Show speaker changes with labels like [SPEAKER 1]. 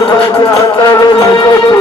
[SPEAKER 1] Thank